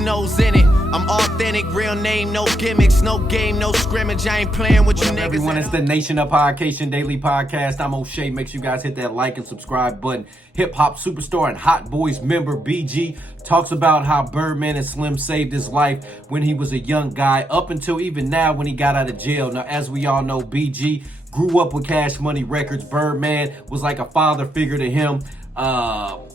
nose in it. I'm authentic, real name, no gimmicks, no game, no scrimmage. I ain't playing with you niggas. Everyone, it's the Nation of Podcation Daily Podcast. I'm O'Shea. Make sure you guys hit that like and subscribe button. Hip hop superstar and Hot Boys member BG talks about how Birdman and Slim saved his life when he was a young guy, up until even now when he got out of jail. Now, as we all know, BG grew up with Cash Money Records. Birdman was like a father figure to him.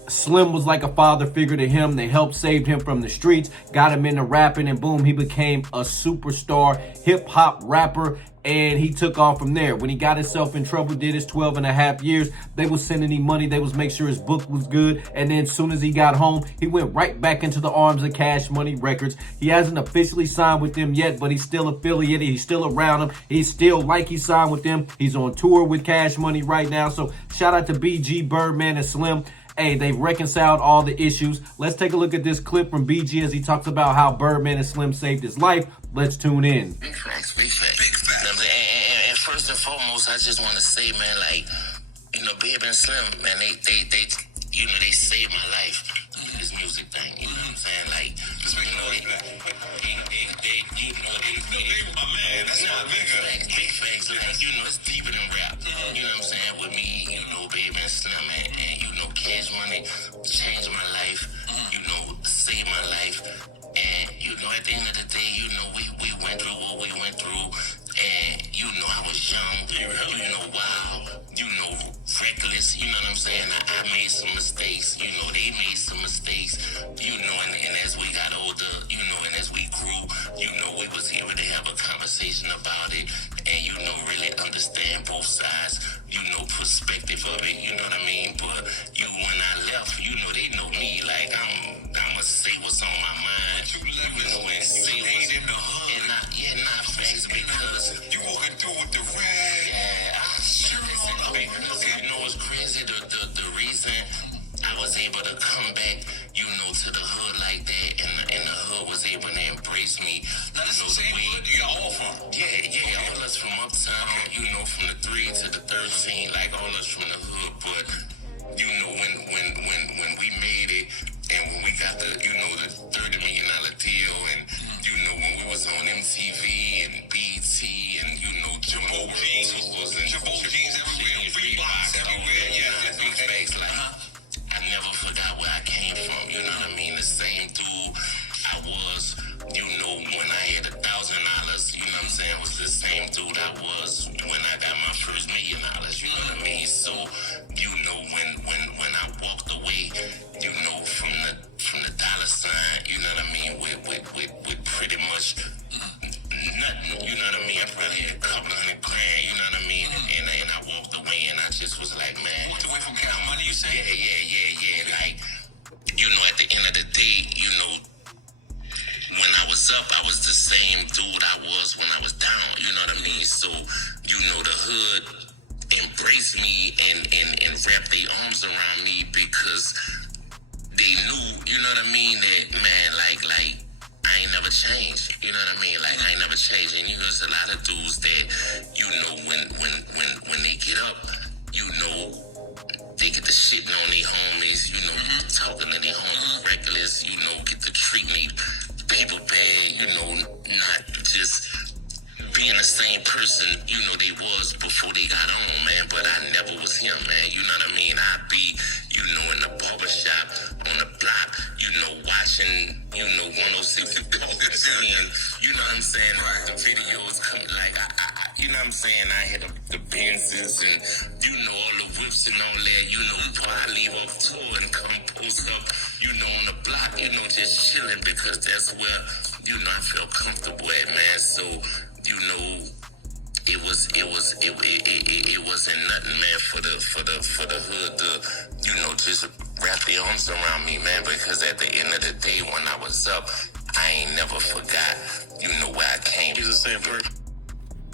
Slim was like a father figure to him. They helped save him from the streets, got him into rapping, and boom, he became a superstar hip hop rapper, and he took off from there. When he got himself in trouble, did his 12 and a half years, they was sending him money. They was make sure his book was good. And then as soon as he got home, he went right back into the arms of Cash Money Records. He hasn't officially signed with them yet, but he's still affiliated. He's still around them. He's still like he signed with them. He's on tour with Cash Money right now. So shout out to BG, Birdman, and Slim. Hey, they've reconciled all the issues. Let's take a look at this clip from BG as he talks about how Birdman and Slim saved his life. Let's tune in. Big facts, big facts. Big facts. And first and foremost, I just want to say, man, like, Bib and Slim, man, they saved my life. This music thing, you know what I'm saying? Like, that's not big facts. Big facts, like, it's deeper than rap. You know what I'm saying? With me, Bib and Slim, and Cash Money changed my life, saved my life. And, at the end of the day, we went through what we went through. And, I was young, wild, reckless, you know what I'm saying? I made some mistakes, they made some mistakes, and as we got older, and as we grew, we was able to have a conversation about it and, really understand both sides, perspective of it, you know what I mean? But, when I left, they know me, like, I'ma say what's on my mind, and say what's in the hood, and not facts, because you walking through with the red, it's crazy, the reason I was able to come back, to the hood like that, and the hood was able to embrace me. Now, this is the hood you got all from? Yeah, all us from uptown, from the 3 to the 13, like all us from the hood, but, when we made it, and when we got the, the $30 million deal, and, when we was on MTV, and BET, and, Jamo jeans, everywhere, free blocks everywhere, big facts, like, I never forgot where I came from, you know what I mean? The same dude I was, when I had $1,000, you know what I'm saying, was the same dude I was when I got my first $1 million, you know what I mean? So, when I walked away, from the dollar sign, you know what I mean, with pretty much nothing, you know what I mean? I probably had a couple $100 grand, you know what I mean? And I walked away and I just was like, man. Walked away from Cash Money, you say? Yeah. Like, at the end of the day, when I was up, I was the same dude I was when I was down, you know what I mean? So, the hood embraced me and wrapped their arms around me because they knew, you know what I mean, that, man, like, I ain't never changed, you know what I mean? Like, I ain't never changed. And there's a lot of dudes that, when they get up, they get to shitting on their homies, talking to their homies reckless, get to treating people bad, not just being the same person, they was before they got on, man. But I never was him, man. You know what I mean? I'd be, in the barbershop, on the block, watching, 106 and you know what I'm saying? Right. The videos come, like, you know what I'm saying? I had the Benzes and, all the whips and all that, before I leave off tour and come post up, on the block, just chilling because that's where, I felt comfortable at, man. So, it wasn't nothing, man, for the hood to, just wrap their arms around me, man, because at the end of the day, when I was up, I ain't never forgot, where I came. He's the same person.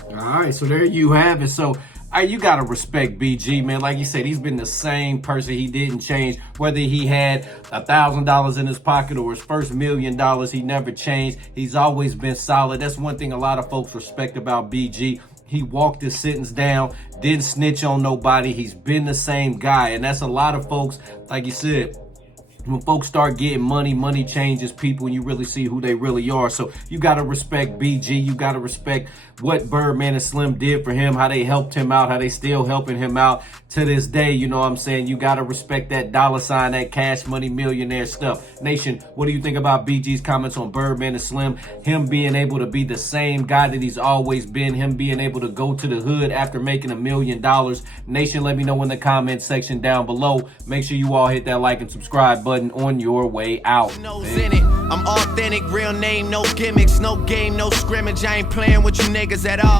All right, so there you have it. So, you got to respect BG, man. Like you said, he's been the same person. He didn't change. Whether he had $1,000 in his pocket or his first $1 million, he never changed. He's always been solid. That's one thing a lot of folks respect about BG. He walked his sentence down, didn't snitch on nobody. He's been the same guy. And that's a lot of folks, like you said, When folks start getting money, money changes people, and you really see who they really are. So you got to respect BG. You got to respect what Birdman and Slim did for him, how they helped him out, how they still helping him out to this day. You know what I'm saying? You got to respect that dollar sign, that cash money millionaire stuff. Nation, what do you think about BG's comments on Birdman and Slim? Him being able to be the same guy that he's always been, him being able to go to the hood after making $1 million. Nation, let me know in the comment section down below. Make sure you all hit that like and subscribe button on your way out. In it. I'm authentic, real name, no gimmicks, no game, no scrimmage. I ain't playing with you niggas at all.